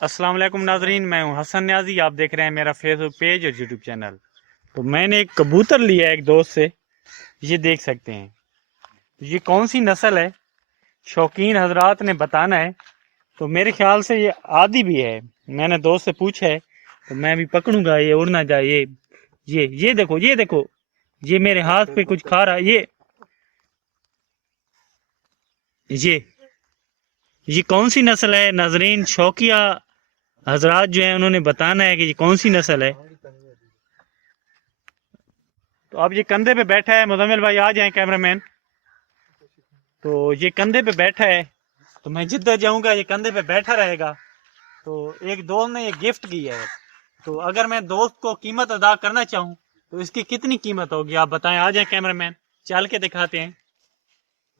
अस्सलाम वालेकुम नाजरीन, मैं हूं हसन न्याजी। आप देख रहे हैं मेरा फेसबुक पेज और यूट्यूब चैनल। तो मैंने एक कबूतर लिया है एक दोस्त से, ये देख सकते हैं। ये कौन सी नस्ल है, शौकीन हजरात ने बताना है। तो मेरे ख्याल से ये आदि भी है। मैंने दोस्त से पूछा है, तो मैं भी पकड़ूंगा, ये उड़ ना जाए। ये देखो, ये देखो, ये मेरे हाथ पे कुछ खा रहा है। ये कौन सी नस्ल है नाजरीन? शौकिया हजरात जो है उन्होंने बताना है कि ये कौन सी नस्ल है। तो अब ये कंधे पे बैठा है। मुजम्मिल भाई आ जाएं, कैमरामैन। तो ये कंधे पे बैठा है, तो मैं जिधर जाऊंगा ये कंधे पे बैठा रहेगा। तो एक दोस्त ने ये गिफ्ट की है, तो अगर मैं दोस्त को कीमत अदा करना चाहूँ तो इसकी कितनी कीमत होगी आप बताएं। आ जाए कैमरामैन, चल के दिखाते हैं।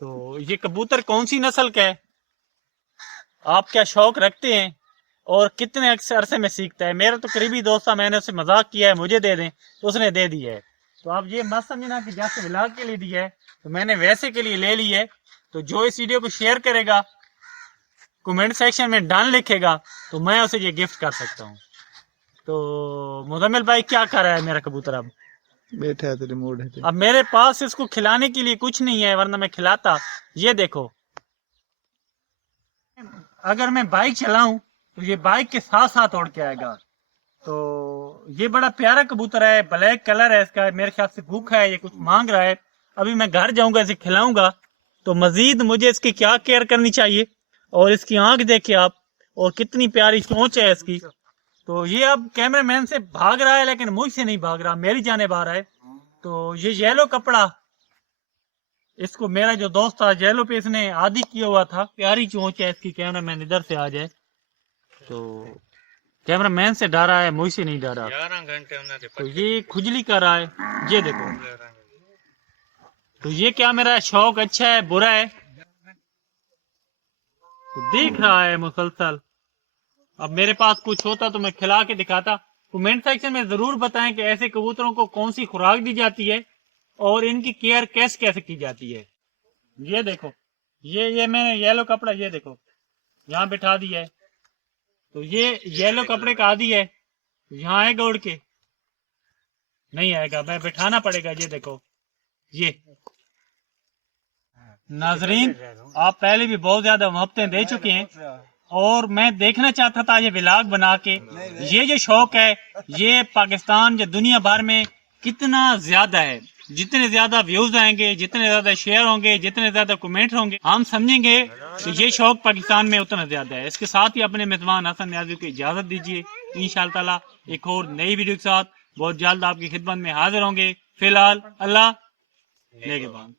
तो ये कबूतर कौन सी नस्ल का है, आप क्या शौक रखते हैं और कितने अरसे में सीखता है? मेरा तो करीबी दोस्त था, मैंने उससे मजाक किया है मुझे दे दें, तो उसने दे दिया है। तो आप ये मत समझना कि जैसे व्लॉग के लिए दिया है तो मैंने वैसे के लिए ले ली है। तो जो इस वीडियो को शेयर करेगा, कमेंट सेक्शन में डन लिखेगा, तो मैं उसे ये गिफ्ट कर सकता हूँ। तो मुजम्मिल भाई क्या कर रहा है मेरा कबूतर? अब बैठा है तो रिमोट है। अब मेरे पास इसको खिलाने के लिए कुछ नहीं है, वरना मैं खिलाता। ये देखो, अगर मैं बाइक चलाऊं तो ये बाइक के साथ साथ उड़ के आएगा। तो ये बड़ा प्यारा कबूतर है, ब्लैक कलर है इसका। मेरे ख्याल से भूखा है, ये कुछ मांग रहा है। अभी मैं घर जाऊंगा, इसे खिलाऊंगा। तो मजीद मुझे इसकी क्या केयर करनी चाहिए। और इसकी आंख देखिए आप, और कितनी प्यारी चोंच है इसकी। तो ये अब कैमरामैन से भाग रहा है, लेकिन मुझसे नहीं भाग रहा, मेरी जानिब आ रहा है। तो ये येलो कपड़ा, इसको मेरा जो दोस्त था येलो पे इसने आदि किया हुआ था। प्यारी चोंच है इसकी। कैमरामैन इधर से आ जाए। तो कैमरामैन से डरा है, मुझसे नहीं डरा। 11 घंटे तो ये खुजली कर रहा है, ये देखो। तो ये क्या मेरा शौक अच्छा है बुरा है? तो देख रहा है मुसलसल। अब मेरे पास कुछ होता तो मैं खिला के दिखाता। कमेंट सेक्शन में जरूर बताएं कि ऐसे कबूतरों को कौन सी खुराक दी जाती है और इनकी केयर कैसे कैसे की जाती है। ये देखो, ये मैंने येलो कपड़ा, ये देखो यहाँ बिठा दिया है। तो ये येलो कपड़े का आदि है, यहाँ आएगा उड़ के? नहीं आएगा, मैं बिठाना पड़ेगा। ये देखो, ये नाजरीन, आप पहले भी बहुत ज्यादा मोहब्बतें दे चुके हैं और मैं देखना चाहता था ये व्लॉग बना के। ये जो शौक है ये पाकिस्तान या दुनिया भर में कितना ज्यादा है। जितने ज्यादा व्यूज आएंगे, जितने ज्यादा शेयर होंगे, जितने ज्यादा कमेंट होंगे, हम समझेंगे कि ये शौक पाकिस्तान में उतना ज्यादा है। इसके साथ ही अपने मेजबान हसन न्याजी को इजाजत दीजिए। इंशाअल्लाह ताला एक और नई वीडियो के साथ बहुत जल्द आपकी खिदमत में हाजिर होंगे। फिलहाल अल्लाह नेगेबान।